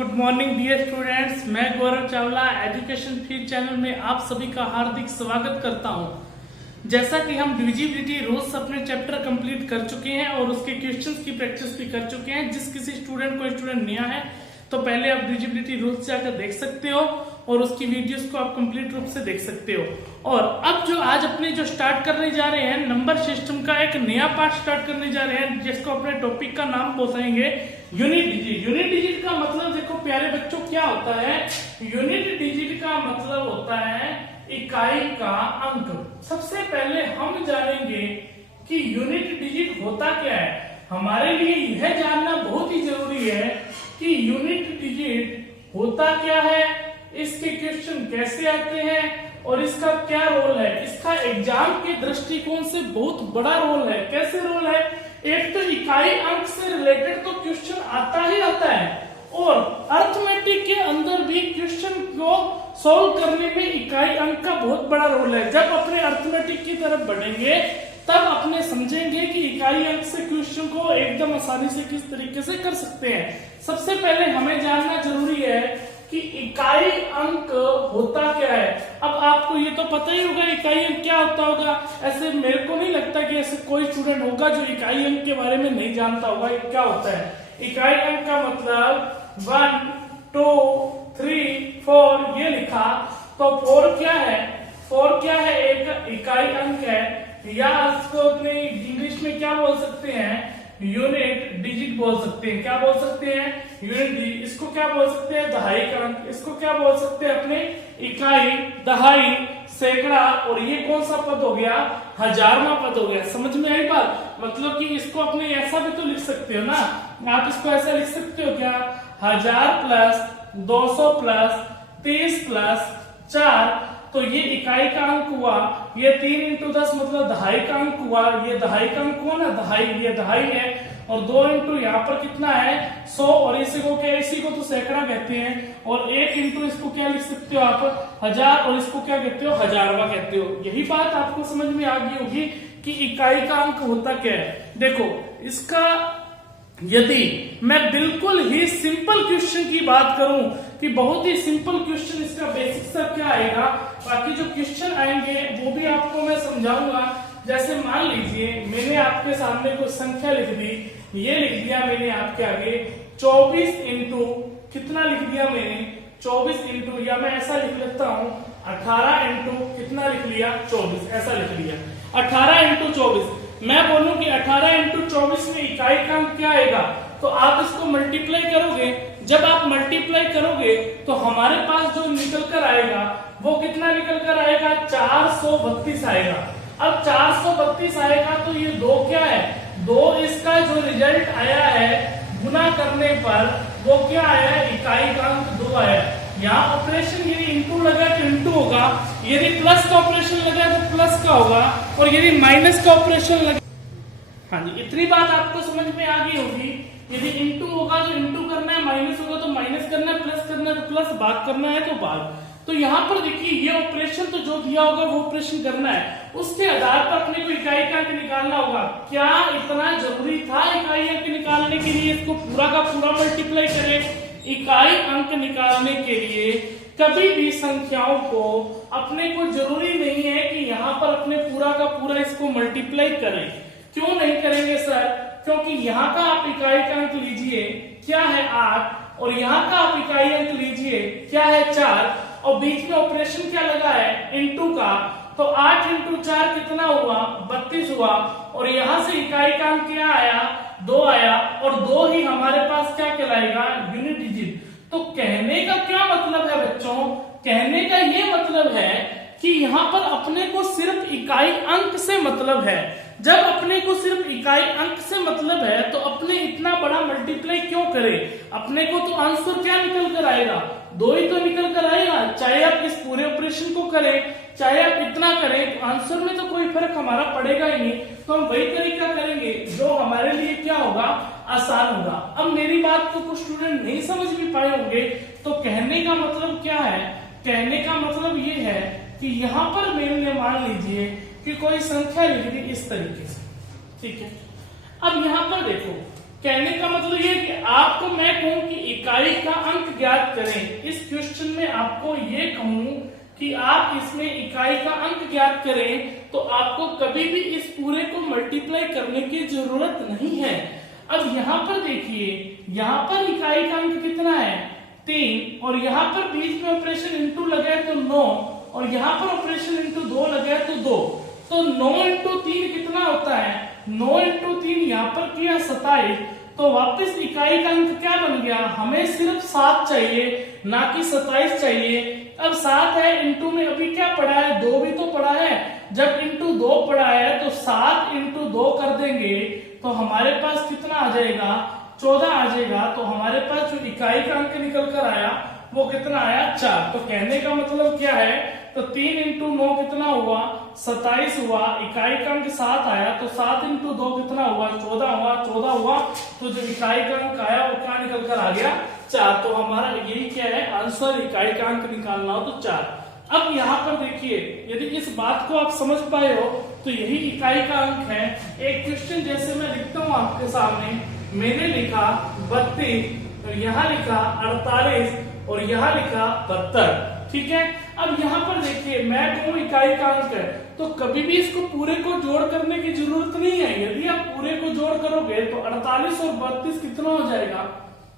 Good morning dear students. मैं Gaurav Chawla education feed channel में आप सभी का हार्दिक स्वागत करता हूं। जैसा कि हम डिविजिबिलिटी रूल्स अपने चैप्टर कंप्लीट कर चुके हैं और उसके क्वेश्चंस की प्रैक्टिस भी कर चुके हैं। जिस किसी स्टूडेंट नया है तो पहले आप डिविजिबिलिटी रूल्स जाकर देख सकते हो और उसकी वीडियोस को आप कंप्लीट रूप से देख सकते हो। और अब जो आज अपने जो स्टार्ट करने जा रहे हैं नंबर सिस्टम का एक नया पार्ट स्टार्ट करने जा रहे हैं, जिसको अपने टॉपिक का नाम बताएंगे यूनिट डिजिट। यूनिट डिजिट का मतलब देखो प्यारे बच्चों क्या होता है। यूनिट डिजिट का मतलब होता है इकाई का अंक। सबसे पहले हम जानेंगे कि यूनिट डिजिट होता क्या है। हमारे लिए यह जानना बहुत ही जरूरी है कि यूनिट डिजिट होता क्या है, इसके क्वेश्चन कैसे आते हैं और इसका क्या रोल है। इसका एग्जाम के दृष्टिकोण से बहुत बड़ा रोल है। कैसे रोल है? एक तो इकाई अंक से रिलेटेड तो क्वेश्चन आता ही आता है और अर्थमेटिक के अंदर भी क्वेश्चन को सॉल्व करने में इकाई अंक का बहुत बड़ा रोल है। जब अपने अर्थमेटिक की तरफ बढ़ेंगे तब अपने समझेंगे कि इकाई अंक से क्वेश्चन को एकदम आसानी से किस तरीके से कर सकते हैं। सबसे पहले हमें जानना जरूरी है कि इकाई अंक होता क्या है। अब आपको ये तो पता ही होगा इकाई अंक क्या होता होगा। ऐसे मेरे को नहीं लगता कि ऐसे कोई स्टूडेंट होगा जो इकाई अंक के बारे में नहीं जानता होगा क्या होता है। इकाई अंक का मतलब 1, 2, 3, 4 ये लिखा तो 4 क्या है? 4 क्या है? एक इकाई अंक है, या इसको अपने इंग्लिश में क्या बोल सकते हैं? यूनिट डिजिट बोल सकते हैं। क्या बोल सकते हैं? Unit digit. इसको क्या बोल सकते हैं? दहाई का अंक। इसको क्या बोल सकते हैं अपने? इकाई, दहाई, सैकड़ा। और ये कौन सा पद हो गया? हजारवां पद हो गया। समझ में आई बात? मतलब कि इसको अपने ऐसा भी तो लिख सकते हो ना। आप इसको ऐसा लिख सकते हो क्या? 1000 प्लस 200 प्लस 30 प्लस 4। तो ये इकाई का अंक हुआ। ये 3 इंटू 10 मतलब दहाई का अंक हुआ। ये दहाई का अंक हुआ ना, दहाई, ये दहाई है। और 2 इंटू यहाँ पर कितना है? 100। और इसी को क्या? इसी को तो सैकड़ा कहते हैं। और 1 इंटू इसको क्या लिख सकते हो आप? 1000। और इसको क्या कहते हो? हजारवा कहते हो। यही बात आपको समझ में आ गई होगी कि इकाई का अंक होता क्या है। देखो इसका यदि मैं बिल्कुल ही सिंपल क्वेश्चन की बात करूं कि बहुत ही सिंपल क्वेश्चन इसका बेसिक सा क्या आएगा, बाकी जो क्वेश्चन आएंगे वो भी आपको मैं समझाऊंगा। जैसे मान लीजिए मैंने आपके सामने कुछ संख्या लिख दी, ये लिख दिया मैंने आपके आगे 24 इंटू कितना लिख दिया मैंने? 24 इंटू, या मैं ऐसा लिख लेता हूं 18 इंटू कितना लिख लिया? 24। ऐसा लिख लिया 18 इंटू 24। मैं बोलूं कि 18 इंटू 24 में इकाई का अंक क्या आएगा, तो आप इसको मल्टीप्लाई करोगे। जब आप मल्टीप्लाई करोगे तो हमारे पास जो निकल कर आएगा वो कितना निकल कर आएगा? 432 आएगा। अब 432 आएगा तो ये 2 क्या है? 2 इसका जो रिजल्ट आया है गुना करने पर वो क्या आया है? इकाई का अंक 2 आया। यहाँ ऑपरेशन यदि इंटू लगा तो इंटू होगा, यदि प्लस का ऑपरेशन लगा तो प्लस का होगा, और यदि माइनस का ऑपरेशन लगा। हाँ जी, इतनी बात आपको समझ में आ गई होगी। यदि इंटू होगा तो इंटू करना है, माइनस होगा तो माइनस करना है, प्लस करना है तो प्लस, भाग करना है तो भाग। तो यहाँ पर देखिए ये ऑपरेशन तो जो दिया होगा वो ऑपरेशन करना है, उसके आधार पर अपने को इकाई का अंक निकालना होगा। क्या इतना जरूरी था इकाई अंक निकालने के लिए इसको पूरा का पूरा मल्टीप्लाई करें? इकाई अंक निकालने के लिए कभी भी संख्याओं को अपने को जरूरी नहीं है कि यहाँ पर अपने पूरा का पूरा इसको मल्टीप्लाई करें। क्यों नहीं करेंगे सर? क्योंकि यहाँ का आप इकाई का अंक लीजिए क्या है? 8। और यहाँ का आप इकाई अंक लीजिए क्या है? 4। और बीच में ऑपरेशन क्या लगा है? इंटू का। तो 8 इंटू 4 कितना हुआ? 32 हुआ। और यहां से इकाई का अंक क्या आया? 2 आया। और 2 ही हमारे पास क्या कहलाएगा? Unit digit. तो कहने का क्या मतलब है बच्चों? कहने का ये मतलब है कि यहाँ पर अपने को सिर्फ इकाई अंक से मतलब है। जब अपने को सिर्फ इकाई अंक से मतलब है तो अपने इतना बड़ा मल्टीप्लाई क्यों करें? अपने को तो आंसर क्या निकल कर आएगा? 2 ही तो निकल कर आएगा। चाहे आप इस पूरे ऑपरेशन को करें, चाहे आप इतना करें, तो आंसर में तो कोई फर्क हमारा पड़ेगा ही नहीं। तो हम वही तरीका करेंगे जो हमारे लिए क्या होगा? आसान होगा। अब मेरी बात को कुछ स्टूडेंट नहीं समझ भी पाए होंगे। तो कहने का मतलब क्या है? कहने का मतलब ये है कि यहाँ पर मैंने मान लीजिए कि कोई संख्या लिख दी इस तरीके से, ठीक है। अब यहाँ पर देखो कहने का मतलब ये कि आपको मैं कहूं कि इकाई का अंक ज्ञात करें, इस क्वेश्चन में आपको ये कहूं कि आप इसमें इकाई का अंक ज्ञात करें, तो आपको कभी भी इस पूरे को मल्टीप्लाई करने की जरूरत नहीं है। अब यहाँ पर देखिए, यहाँ पर इकाई का अंक कितना है 3, और यहाँ पर बीच में ऑपरेशन इंटू लगा है तो 9, और यहाँ पर ऑपरेशन इंटू 2 लगा है तो 2, तो 9 इंटू 3 कितना होता है, 9 इंटू 3 यहाँ पर किया 27, तो वापस इकाई का अंक क्या बन गया, हमें सिर्फ 7 चाहिए ना कि 27 चाहिए। अब 7 है, इंटू में अभी क्या पड़ा है 2 भी तो पड़ा है, जब इंटू 2 पड़ा है तो 7 इंटू 2 कर देंगे तो हमारे पास कितना आ जाएगा 14 आ जाएगा। तो हमारे पास जो इकाई का अंक निकल कर आया वो कितना आया 4। तो कहने का मतलब क्या है, तो 3 इंटू 9 कितना हुआ 27 हुआ, इकाई का अंक 7 आया, तो 7 इंटू 2 कितना हुआ 14 हुआ, 14 हुआ, तो जो इकाई का अंक आया वो क्या निकल कर आ गया 4। तो हमारा यही क्या है आंसर, इकाई का अंक निकालना हो तो 4। अब यहाँ पर देखिए, यदि इस बात को आप समझ पाए हो तो यही इकाई का अंक है। एक क्वेश्चन जैसे मैं लिखता हूँ आपके सामने, मैंने लिखा 32, यहाँ लिखा 48 और यहाँ लिखा 72, ठीक है। अब यहाँ पर देखिए, मैं कहूँ इकाई का अंक है तो कभी भी इसको पूरे को जोड़ करने की जरूरत नहीं है। यदि आप पूरे को जोड़ करोगे तो 48 और 32 कितना हो जाएगा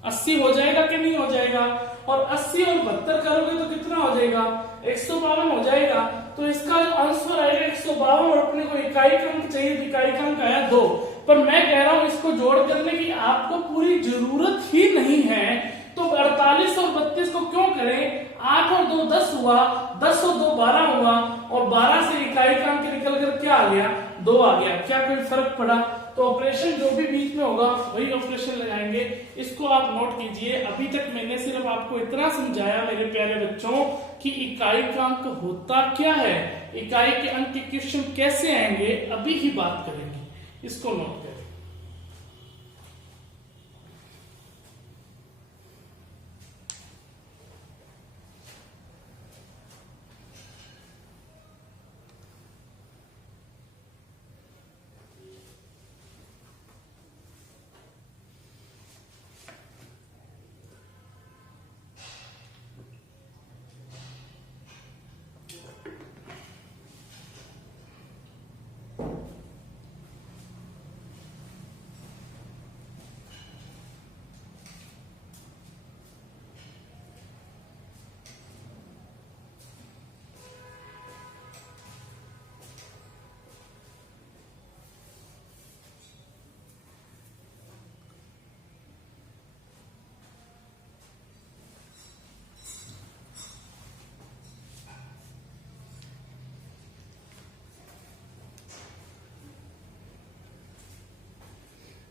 80 हो जाएगा कि नहीं हो जाएगा, और 80 और 72 करोगे तो कितना हो जाएगा 152 हो जाएगा। तो इसका जो आंसर आएगा 152, और अपने को इकाई का अंक चाहिए, इकाई का अंक आया 2। पर मैं कह रहा हूं इसको जोड़ करने की आपको पूरी जरूरत ही नहीं है, तो 48 और 32 को क्यों करें, 8 और 2 10 हुआ, 10 और 2 12 हुआ, और 12 से इकाई का अंक निकल कर क्या आ गया 2 आ गया। क्या कोई फर्क पड़ा, तो ऑपरेशन जो भी बीच में होगा वही ऑपरेशन लगाएंगे। इसको आप नोट कीजिए। अभी तक मैंने सिर्फ आपको इतना समझाया मेरे प्यारे बच्चों कि इकाई का अंक होता क्या है, इकाई के अंक के क्वेश्चन कैसे आएंगे, अभी ही बात करेंगे, इसको नोट करें।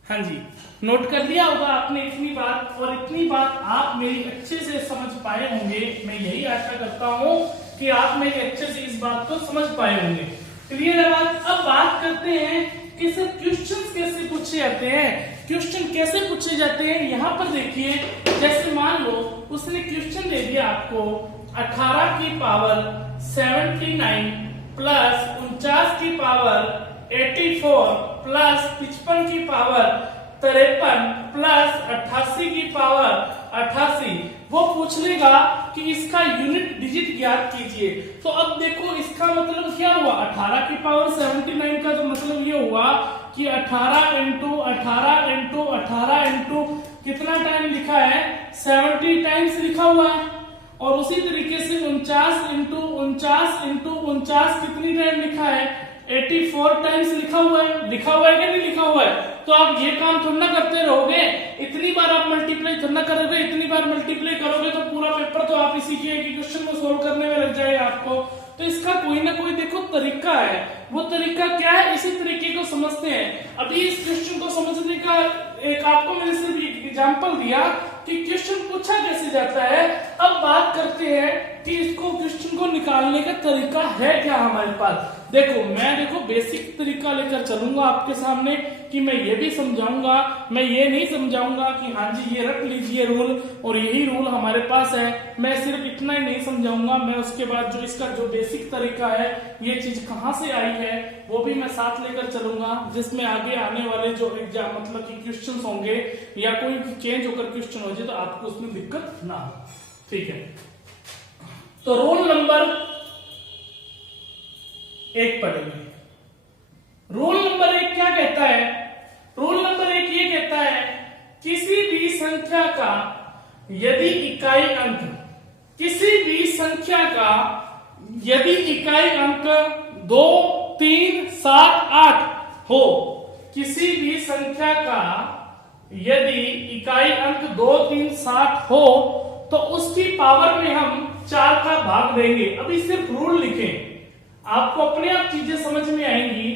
हाँ जी, नोट कर लिया होगा आपने इतनी बात, और इतनी बात आप मेरी अच्छे से समझ पाए होंगे। मैं यही आशा करता हूँ कि आप मेरी अच्छे से इस बात को समझ पाए होंगे। क्लियर है बात। अब बात करते हैं कि सर क्वेश्चंस कैसे पूछे जाते हैं, क्वेश्चन कैसे पूछे जाते हैं। यहाँ पर देखिए, जैसे मान लो उसने क्वेश्चन दे दिया आपको 18 की पावर 79 प्लस 49 की पावर 84 प्लस 55 की पावर 53 प्लस 88 की पावर 88, वो पूछ लेगा कि इसका यूनिट डिजिट ज्ञात कीजिए। तो अब देखो इसका मतलब क्या हुआ, 18 की पावर 79 का तो मतलब ये हुआ कि 18 इंटू 18 इंटू 18 इंटू कितना टाइम लिखा है 70 टाइम्स लिखा हुआ है, और उसी तरीके से 49 इंटू 49 इंटू 49 कितनी टाइम लिखा है 84 टाइम्स लिखा हुआ है कि नहीं लिखा हुआ है। तो आप ये काम थोड़ा ना करते रहोगे, इतनी बार आप मल्टीप्लाई थोड़ा ना करोगे, इतनी बार मल्टीप्लाई करोगे तो पूरा पेपर तो आप इसी के क्वेश्चन को सोल्व करने में लग जाएगा आपको। तो इसका कोई ना कोई देखो तरीका है, वो तरीका क्या है, इसी तरीके को समझते हैं। अभी इस क्वेश्चन को समझने का एक आपको मैंने सिर्फ एग्जांपल दिया कि क्वेश्चन पूछा कैसे जाता है। अब बात करते हैं कि इसको क्वेश्चन को निकालने का तरीका है क्या हमारे पास। देखो बेसिक तरीका लेकर चलूंगा आपके सामने कि मैं ये भी समझाऊंगा, मैं ये नहीं समझाऊंगा कि हाँ जी ये रख लीजिए रूल और यही रूल हमारे पास है। मैं सिर्फ इतना ही नहीं समझाऊंगा, मैं उसके बाद जो इसका जो बेसिक तरीका है, ये चीज कहाँ से आई है, वो भी मैं साथ लेकर चलूंगा, जिसमें आगे आने वाले जो एग्जाम मतलब कि क्वेश्चन होंगे या कोई चेंज होकर क्वेश्चन हो जाए तो आपको उसमें दिक्कत ना हो। ठीक है, तो रूल नंबर 1 पढ़ेंगे। रूल नंबर 1 क्या कहता है? रूल नंबर 1 ये कहता है किसी भी संख्या का यदि इकाई अंक, किसी भी संख्या का यदि इकाई अंक 2, 3, 7, 8 हो, किसी भी संख्या का यदि इकाई अंक 2, 3, 7 हो तो उसकी पावर में हम 4 का भाग देंगे। अभी सिर्फ रूल लिखें, आपको अपने आप चीजें समझ में आएंगी।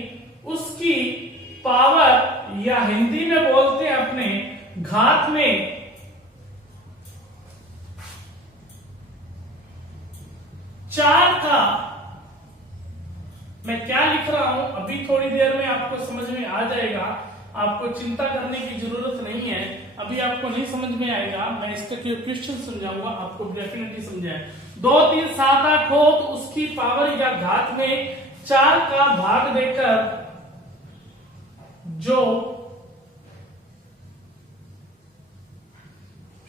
उसकी पावर या हिंदी में बोलते हैं अपने घात में 4 का, मैं क्या लिख रहा हूं अभी थोड़ी देर में आपको समझ में आ जाएगा, आपको चिंता करने की जरूरत नहीं है। अभी आपको नहीं समझ में आएगा, मैं इसका क्वेश्चन समझाऊंगा, आपको डेफिनेटली समझाए। 2, 3, 7, 8 हो तो उसकी पावर या घात में 4 का भाग देकर जो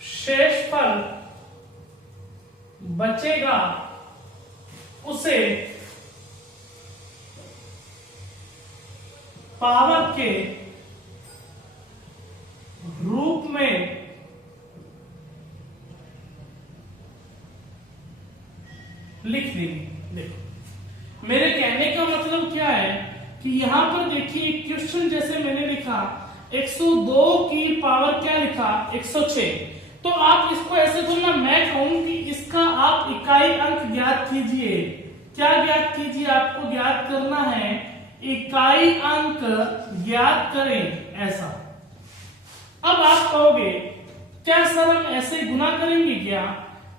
शेषफल बचेगा उसे पावर के रूप में लिख देंगे। देखो मेरे कहने का मतलब क्या है कि यहां पर देखिए क्वेश्चन जैसे मैंने लिखा 102 की पावर क्या लिखा 106, तो आप इसको ऐसे थोड़ा मैं कहूं कि इसका आप इकाई अंक ज्ञात कीजिए। क्या ज्ञात कीजिए? आपको ज्ञात करना है इकाई अंक ज्ञात करें ऐसा। अब आप कहोगे क्या सर हम ऐसे गुना करेंगे क्या?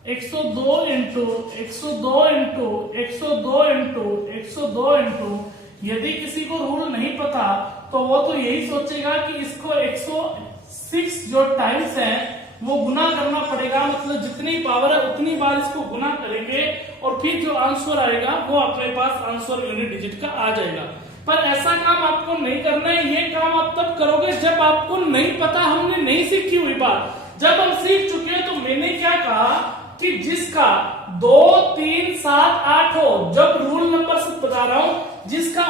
102 इंटू 102 इंटू 102 इंटू 102 इंटू, यदि किसी को रूल नहीं पता तो वो तो यही सोचेगा कि इसको 106 जो टाइम्स है वो गुना करना पड़ेगा, मतलब जितनी पावर है उतनी बार इसको गुना करेंगे और फिर जो आंसर आएगा वो अपने पास आंसर यूनिट डिजिट का आ जाएगा। पर ऐसा काम आपको नहीं करना है। ये काम आप तब करोगे जब आपको नहीं पता, हमने नहीं सीखी हुई बात। जब हम सीख चुके हैं तो मैंने क्या कहा कि जिसका 2, 3, 7, 8 हो, जब रूल नंबर से बता रहा हूं, जिसका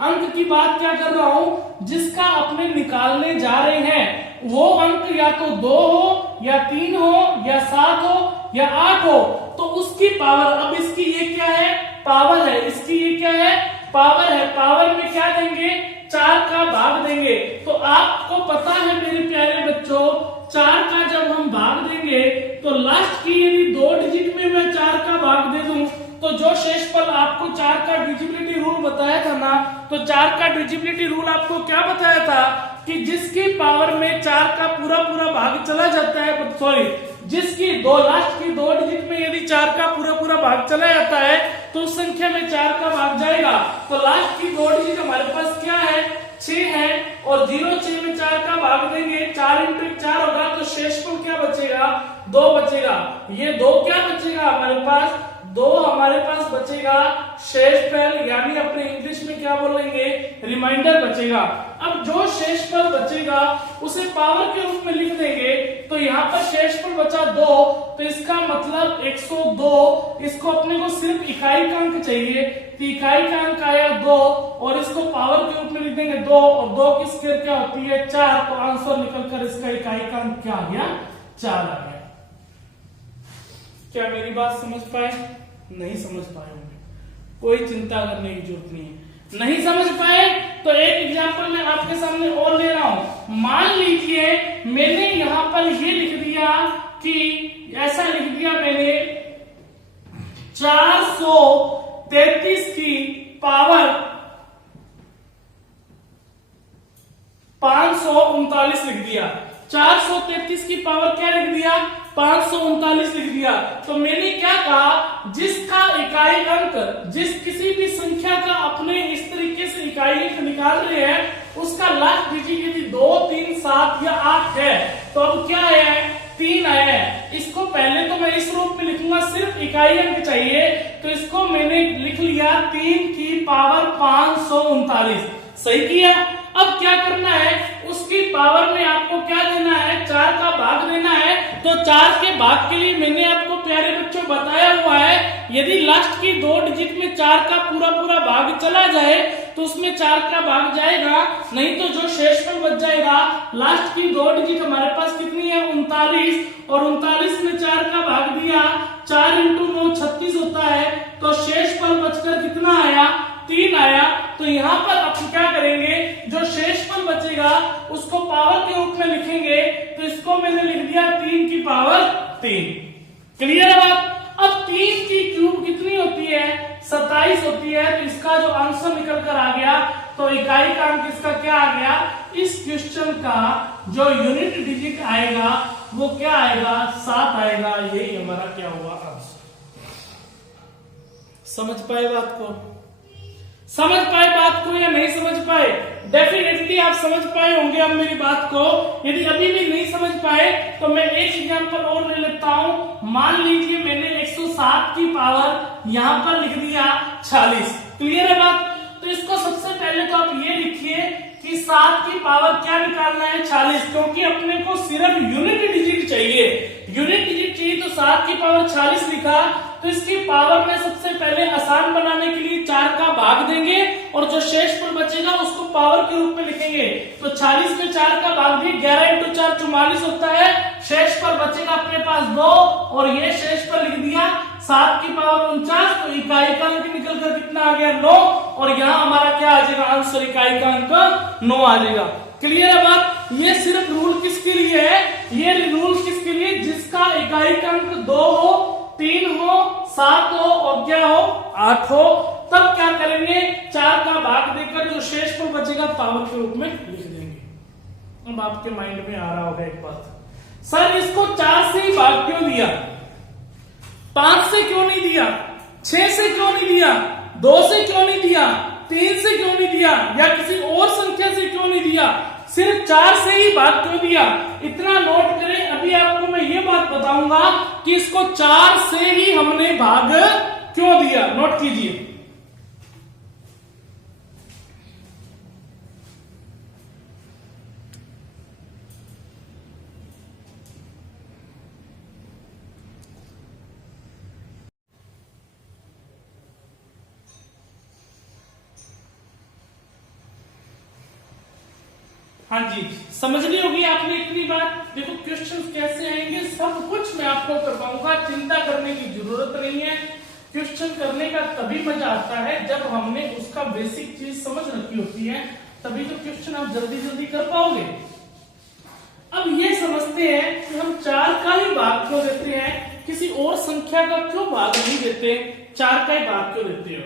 अंक की बात क्या कर रहा हूं, जिसका अपने निकालने जा रहे हैं वो अंक या तो 2 हो या 3 हो या 7 हो या 8 हो, तो उसकी पावर, अब इसकी ये क्या है? पावर है। इसकी ये क्या है? पावर है। पावर में क्या देंगे? 4 का भाग देंगे। तो आपको पता है मेरे प्यारे बच्चों, 4 का जब हम भाग देंगे तो लास्ट की यदि 2 डिजिट में मैं 4 का भाग दे दूं तो जो शेषफल आपको 4 का डिविजिबिलिटी रूल बताया था ना, तो 4 का डिविजिबिलिटी रूल आपको क्या बताया था कि जिसकी पावर में 4 का पूरा भाग चला जाता है, सॉरी जिसकी लास्ट की 2 डिजिट में यदि 4 का पूरा भाग चला जाता है तो उस संख्या में 4 का भाग जाएगा। तो लास्ट की 2 डिजिट हमारे पास क्या है? 6 है और 06 में 4 का भाग देंगे, 4 इंटू 4 होगा तो शेषफल क्या बचेगा? 2 बचेगा। ये 2 क्या बचेगा हमारे पास? 2 हमारे पास बचेगा शेषफल, यानी अपने इंग्लिश में क्या बोलेंगे? रिमाइंडर बचेगा। अब जो शेषफल बचेगा उसे पावर के रूप में लिख देंगे। तो यहाँ पर शेषफल बचा 2, तो इसका मतलब 102, इसको अपने को सिर्फ इकाई का अंक चाहिए, तो इकाई का अंक आया 2 और इसको पावर के रूप में लिख देंगे 2 और 2 की स्क्वायर क्या होती है? 4, तो आंसर निकलकर इसका इकाई का अंक क्या आ गया? 4 आ गया। क्या मेरी बात समझ पाए? नहीं समझ पाए होंगे, कोई चिंता करने की जरूरत नहीं है। नहीं समझ पाए तो एक एग्जांपल मैं आपके सामने और ले रहा हूं। मान लीजिए मैंने यहां पर ये लिख दिया कि ऐसा लिख दिया मैंने 433 की पावर 539 लिख दिया। 433 की पावर क्या लिख दिया, 539 लिख दिया। तो मैंने क्या कहा, जिसका इकाई अंक, जिस किसी भी संख्या का अपने इस तरीके से इकाई अंक निकाल रहे हैं उसका लास्ट डिजिट यदि 2, 3, 7 या 8 है तो अब क्या आया है, 3 आया है। इसको पहले तो मैं इस रूप में लिखूंगा, सिर्फ इकाई अंक चाहिए, तो इसको मैंने लिख लिया 3 की पावर 539। सही किया। अब क्या करना है, उसकी पावर में आपको क्या देना है, 4 का भाग देना है। तो 4 के भाग के लिए मैंने आपको प्यारे बच्चों बताया हुआ है, यदि लास्ट की 2 डिजिट में 4 का पूरा पूरा भाग चला जाए तो उसमें 4 का भाग जाएगा, नहीं तो जो शेषफल बच जाएगा, लास्ट की 2 डिजिट हमारे पास कितनी है, 39, और 39 में 4 का भाग दिया, 4 × 9 36 होता है। तो शेषफल बचकर कितना आया, 3 आया। तो यहाँ पर अब क्या करेंगे, जो शेषफल बचेगा उसको पावर के रूप में लिखेंगे, तो इसको मैंने लिख दिया 3 की पावर 3। क्लियर है बात। अब 3 की क्यूब कितनी होती है, 27 होती है। तो इसका जो आंसर निकल कर आ गया, तो इकाई का अंक इसका क्या आ गया, इस क्वेश्चन का जो यूनिट डिजिट आएगा वो क्या आएगा, 7 आएगा। यही हमारा क्या हुआ आंसर। समझ पाए बात को, समझ पाए बात को या नहीं समझ पाए? डेफिनेटली आप समझ पाए होंगे अब मेरी बात को। यदि अभी भी नहीं समझ पाए तो मैं एक एग्जांपल और ले लेता हूं। मान लीजिए मैंने 107 की पावर यहां पर लिख दिया 46। क्लियर है बात। तो इसको सबसे पहले तो आप ये लिखिए कि 7 की पावर क्या निकालना है, 46, क्योंकि अपने को सिर्फ यूनिट डिजिट चाहिए। यूनिट डिजिट चाहिए तो 7 की पावर 46 लिखा। तो इसकी पावर में सबसे पहले आसान बनाने के लिए 4 का भाग देंगे और जो शेषफल बचेगा उसको पावर के रूप में लिखेंगे। तो 40 में 4 का भाग दिए, 11 × 4 44 होता है। शेषफल बचेगा अपने पास 2 और ये शेषफल लिख दिया 7 की पावर 49। तो इकाई का अंक निकल कर कितना आ गया, 9। और यहाँ हमारा क्या आ जाएगा आंसर, इकाई का अंक 9 आ जाएगा। क्लियर है बात। ये सिर्फ रूल किसके लिए है, ये रूल किसके लिए, जिसका इकाई का अंक 2 हो, 3 हो, 7 हो और क्या हो, 8 हो। तब क्या करेंगे, 4 का भाग देकर जो शेषफल बचेगा पावर के रूप में लिख देंगे। अब आपके माइंड में आ रहा होगा एक बात, सर इसको 4 से ही भाग क्यों दिया, 5 से क्यों नहीं दिया, 6 से क्यों नहीं दिया, 2 से क्यों नहीं दिया, 3 से क्यों नहीं दिया, या किसी और संख्या से क्यों नहीं दिया, सिर्फ 4 से ही भाग क्यों दिया? इतना नोट करें। अभी आपको मैं ये बात बताऊंगा कि इसको 4 से ही हमने भाग क्यों दिया, नोट कीजिए। हाँ जी, समझ ली होगी आपने इतनी बात। देखो क्वेश्चन कैसे आएंगे सब कुछ मैं आपको करवाऊंगा, चिंता करने की जरूरत नहीं है। क्वेश्चन करने का तभी मजा आता है जब हमने उसका बेसिक चीज समझ रखी होती है, तभी तो क्वेश्चन आप जल्दी जल्दी कर पाओगे। अब ये समझते हैं कि हम 4 का ही भाग क्यों देते हैं, किसी और संख्या का क्यों भाग नहीं देते, 4 का ही भाग क्यों देते हो।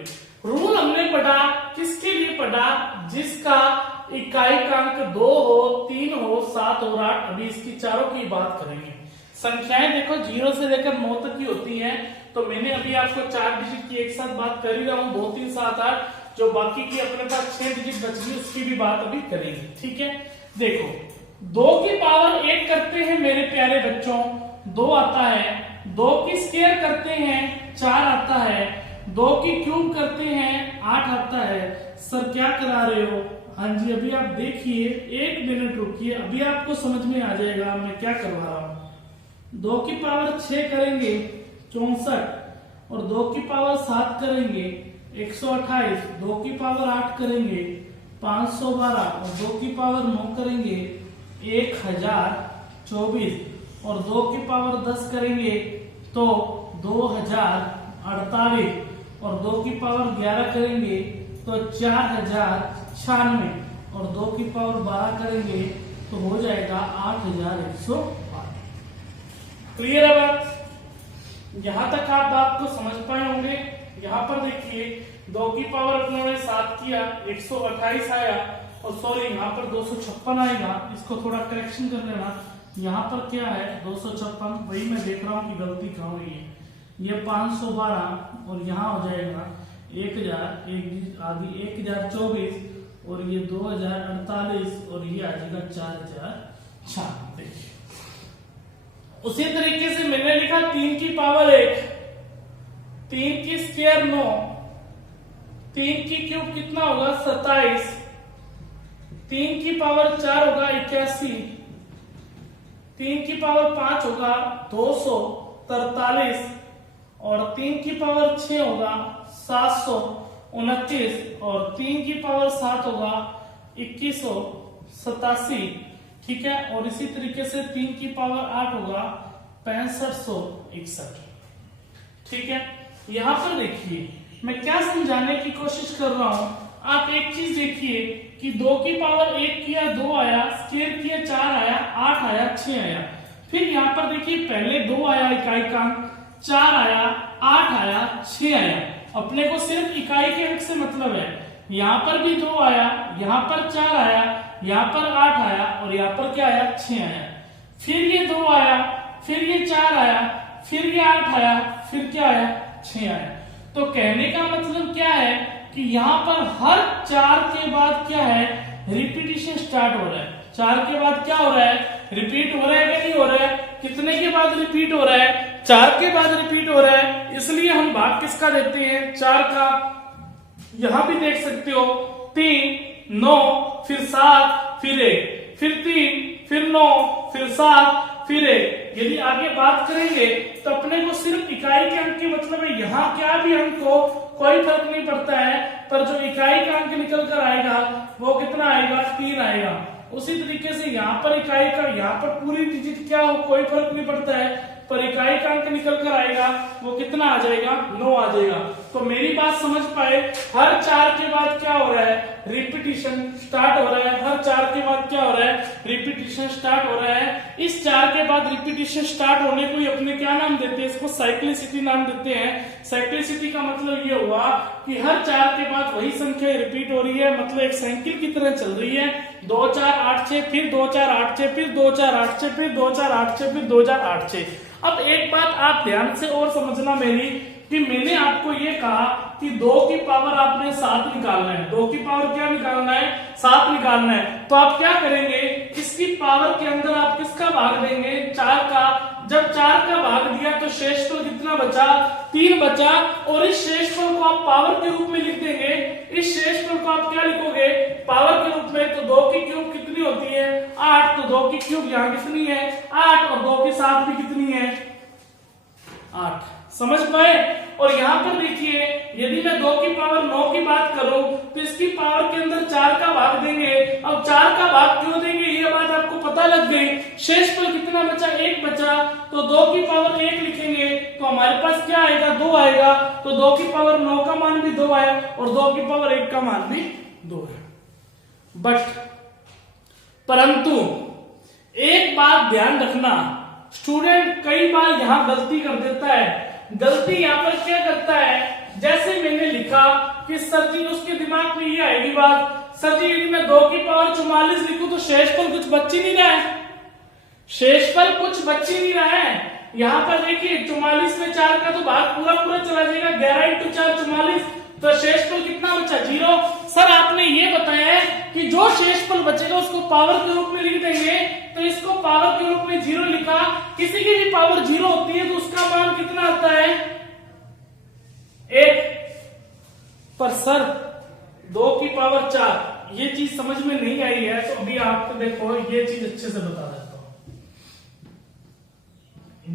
रूल हमने पढ़ा, किसके लिए पढ़ा, जिसका इकाई का अंक 2 हो, 3 हो, 7 और 8। अभी इसकी चारों की बात करेंगे। संख्याएं देखो 0 से लेकर 9 तक की होती हैं। तो मैंने अभी आपको 4 डिजिट की एक साथ बात कर ही रहा हूं, 2, 3, 7, 8। जो बाकी की अपने पास 6 डिजिट बच गई उसकी भी बात अभी करेंगे। ठीक है, देखो 2 की पावर 8 करते हैं मेरे प्यारे बच्चों, 2 आता है। 2 की स्क्वायर करते हैं, 4 आता है। 2 की क्यूब करते हैं, 8 आता है। सर क्या करा रहे हो? हाँ जी, अभी आप देखिए, 1 मिनट रुकिए, अभी आपको समझ में आ जाएगा मैं क्या करवा रहा हूं। 2 की पावर 6 करेंगे 64, और 2 की पावर 7 करेंगे 128, 2 की पावर 8 करेंगे 512, और 2 की पावर 9 करेंगे 1024, और 2 की पावर 10 करेंगे तो 2048, और 2 की पावर 11 करेंगे तो 4096, और 2 की पावर 12 करेंगे तो हो जाएगा 8108। क्लियर है बात? यहां तक आप बात को समझ पाए होंगे। यहां पर देखिए 2 की पावर उन्होंने 7 किया, 128 आया, और सॉरी यहाँ पर 256 आएगा, इसको थोड़ा करेक्शन कर लेना। यहाँ पर क्या है 256, वही मैं देख रहा हूँ कि गलती कहाँ हुई है। ये 512 और यहाँ हो जाएगा 1000, एक आदि 1024 और ये 2048 और ये आ जाएगा 4004। देखिए उसी तरीके से मैंने लिखा 3 की पावर 1, 3 की स्क्वायर 9, 3 की क्यूब कितना होगा 27, 3 की पावर 4 होगा 81, 3 की पावर 5 होगा 243 और 3 की पावर 6 होगा 729 और 3 की पावर 7 होगा 2187। ठीक है, और इसी तरीके से 3 की पावर 8 होगा 6561। ठीक है, यहां पर देखिए मैं क्या समझाने की कोशिश कर रहा हूं। आप एक चीज देखिए कि 2 की पावर 1 किया 2 आया, स्क्वायर किया 4 आया, 8 आया, 6 आया। फिर यहाँ पर देखिए पहले 2 आया इकाई का अंक, 4 आया, 8 आया, 6 आया। अपने को सिर्फ इकाई के अंक से मतलब है। यहाँ पर भी 2 आया, यहाँ पर 4 आया, यहाँ पर 8 आया और यहाँ पर क्या आया 6 आया। फिर ये 2 आया, फिर ये 4 आया, फिर ये 8 आया, फिर क्या आया 6 आया। तो कहने का मतलब क्या है कि यहाँ पर हर 4 के बाद क्या है रिपीटिशन स्टार्ट हो रहा है। 4 के बाद क्या हो रहा है रिपीट हो रहा है कि नहीं हो रहा है। कितने के बाद रिपीट हो रहा है 4 के बाद रिपीट हो रहा है, इसलिए हम भाग किसका देते हैं 4 का। यहां भी देख सकते हो 3, 9, फिर 7, फिर 1, फिर 3, फिर 9, फिर 7, फिर 1। यदि आगे बात करेंगे तो अपने को सिर्फ इकाई के अंक की मतलब है। यहाँ क्या भी अंक हो कोई फर्क नहीं पड़ता है, पर जो इकाई का अंक निकल कर आएगा वो कितना आएगा 3 आएगा। उसी तरीके से यहाँ पर इकाई का, यहाँ पर पूरी डिजिट क्या हो कोई फर्क नहीं पड़ता है, पर इकाई का अंक निकल कर आएगा वो कितना आ जाएगा 9 आ जाएगा। तो मेरी बात समझ पाए, हर 4 के बाद क्या हो रहा है रिपीटिशन स्टार्ट हो रहा है। हर 4 के बाद क्या हो रहा है रिपीटिशन स्टार्ट हो रहा है। इस 4 के बाद रिपीटिशन स्टार्ट होने को ही अपने क्या नाम देते हैं, इसको साइक्लिसिटी नाम देते हैं। साइक्लिसिटी का मतलब ये हुआ कि हर 4 के बाद वही संख्या रिपीट हो रही है, मतलब एक साइकिल की तरह चल रही है। 2 4 8 6, फिर 2 4 8 6, फिर 2 4 8 6, फिर 2 4 8 6, फिर 2 4 8 6। अब एक बात आप ध्यान से और समझना मेरी, कि मैंने आपको ये कहा कि 2 की पावर आपने 7 निकालना है। 2 की पावर क्या निकालना है 7 निकालना है। तो आप क्या करेंगे, इसकी पावर के अंदर आप किसका भाग देंगे 4 का। जब 4 का भाग दिया तो शेषफल कितना बचा 3 बचा, और इस शेषफल को आप पावर के रूप में लिख देंगे। इस शेषफल को आप क्या लिखोगे पावर के रूप में। तो 2 की क्यूब कितनी होती है 8, तो 2 की क्यूब यहाँ कितनी है 8, और 2 की 7 भी कितनी है 8। समझ पाए। और यहाँ पर देखिए यदि मैं 2 की पावर 9 की बात करूं तो इसकी पावर के अंदर 4 का भाग देंगे। अब 4 का भाग क्यों देंगे ये बात आपको पता लग गई। शेषफल कितना बचा 1 बचा, तो 2 की पावर 1 लिखेंगे तो हमारे पास क्या आएगा 2 आएगा। तो 2 की पावर 9 का मान भी 2 आया और 2 की पावर 1 का मान भी 2 है। बट परंतु एक बात ध्यान रखना, स्टूडेंट कई बार यहां गलती कर देता है। गलती यहाँ पर क्या करता है, जैसे मैंने लिखा कि सर जी उसके दिमाग में ये आएगी बात, सर जी यदि मैं 2 की पावर 44 लिखूं तो शेषफल कुछ बच ही नहीं रहा है। शेषफल कुछ बच ही नहीं रहा है। यहाँ पर देखिए 44 में 4 का तो भाग पूरा पूरा चला जाएगा, 11 × 4 44, तो शेषफल कितना बचा 0। सर आपने ये बताया है कि जो शेषफल बचेगा उसको पावर के रूप में लिख देंगे, तो इसको पावर के रूप में 0 लिखा। किसी की भी पावर 0 होती है तो उसका मान कितना आता है 1। पर सर 2 की पावर 4 ये चीज समझ में नहीं आई है, तो अभी आपको देखो ये चीज अच्छे से बता देता हूं।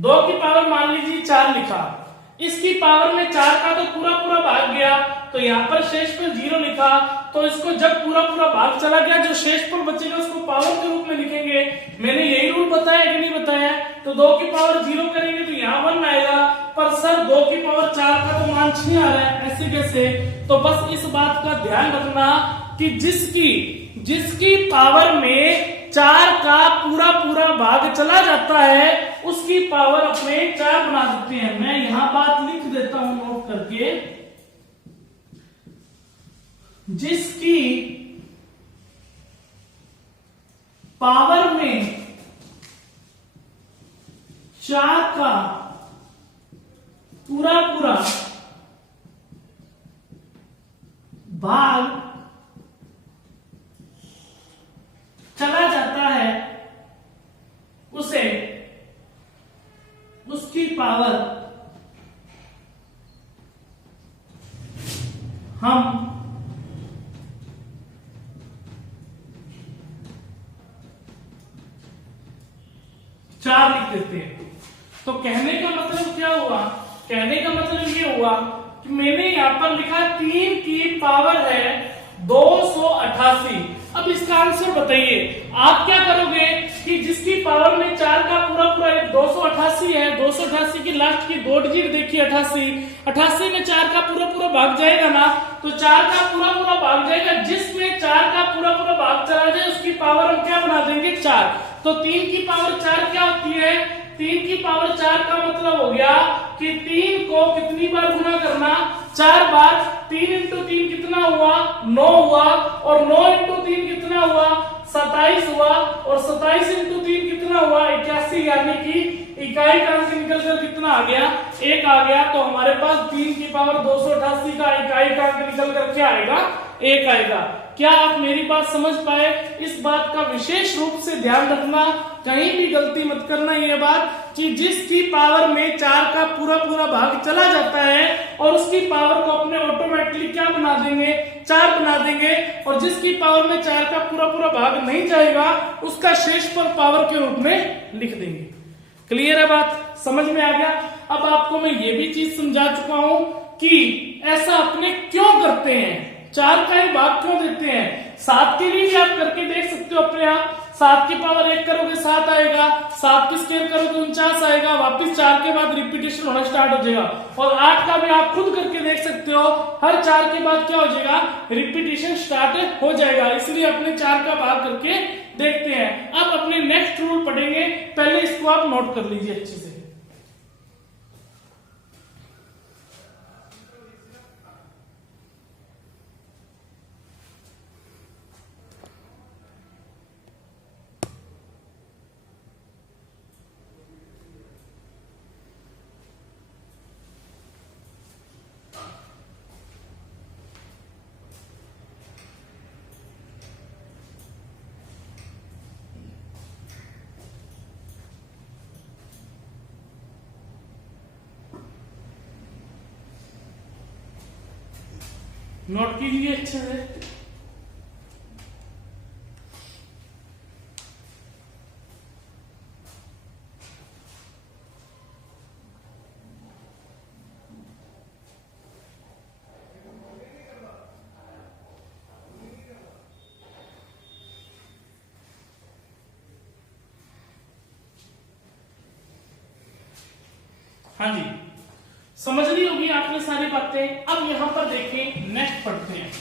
2 की पावर मान लीजिए 4 लिखा, इसकी पावर में 4 का तो पूरा पूरा भाग गया, तो यहाँ पर शेषफल 0 लिखा। तो इसको जब पूरा पूरा भाग चला गया जो शेषफल बचेगा उसको पावर के रूप में लिखेंगे। मैंने यही रूल बताया कि नहीं बताया। तो 2 की पावर 0 करेंगे तो यहाँ 1 आएगा, पर सर 2 की पावर 4 का तो मान 6 आ रहा है, ऐसे कैसे। तो बस इस बात का ध्यान रखना कि जिसकी पावर में 4 का पूरा पूरा भाग चला जाता है उसकी पावर अपने 4 बना देते हैं। मैं यहां बात लिख देता हूं नोट करके, जिसकी पावर में 4 का पूरा पूरा भाग चला जाता है, उसे उसकी पावर हम 4 लिख देते हैं। तो कहने का मतलब क्या हुआ? कहने का मतलब ये हुआ कि मैंने यहां पर लिखा 3 की पावर है 288। अब इसका आंसर बताइए। आप क्या करोगे कि जिसकी पावर में 4 का पूरा पूरा 288 है, 288 की लास्ट की 2 डिजिट देखिए 88, 88 में 4 का पूरा पूरा भाग जाएगा ना, तो 4 का पूरा पूरा भाग जाएगा। जिसमें 4 का पूरा पूरा भाग चला जाए उसकी पावर हम क्या बना देंगे? 4। तो 3 की पावर 4 क्या होती है? 3 की पावर 4 का मतलब हो गया कि 3 को कितनी बार गुना करना? 4 बार। 3 इंटू 3 कितना हुआ? 9 हुआ। और 9 इंटू 3 कितना हुआ? 27 हुआ। और 27 इंटू 3 कितना हुआ? 81। यानी कि इकाई का अंक निकलकर कितना आ गया? 1 आ गया। तो हमारे पास 3 की पावर 288 का इकाई का अंक निकलकर क्या आएगा? 1 आएगा। क्या आप मेरी बात समझ पाए? इस बात का विशेष रूप से ध्यान रखना, कहीं भी गलती मत करना। ये बात कि जिसकी पावर में 4 का पूरा पूरा भाग चला जाता है और उसकी पावर को अपने ऑटोमेटिकली क्या बना देंगे? 4 बना देंगे। और जिसकी पावर में 4 का पूरा पूरा भाग नहीं जाएगा उसका शेषफल पावर के रूप में लिख देंगे। क्लियर है बात? समझ में आ गया? अब आपको मैं ये भी चीज समझा चुका हूं कि ऐसा अपने क्यों करते हैं, 4 का ही भाग क्यों देते हैं। 7 के लिए भी आप करके देख सकते हो अपने आप। 7 की पावर 1 करोगे 7 आएगा, 7 की स्क्वायर करोगे 49 आएगा, वापिस 4 के बाद रिपीटेशन होना स्टार्ट हो जाएगा। और 8 का भी आप खुद करके देख सकते हो, हर 4 के बाद क्या हो जाएगा? रिपीटेशन स्टार्ट हो जाएगा। इसलिए अपने 4 का भाग करके देखते हैं। अब अपने नेक्स्ट रूल पढ़ेंगे, पहले इसको आप नोट कर लीजिए अच्छे से। नोट कीजिए अच्छे से। हाँ जी, समझ ली होगी आपने सारी बातें। अब यहां पर देखें, नेक्स्ट पढ़ते हैं।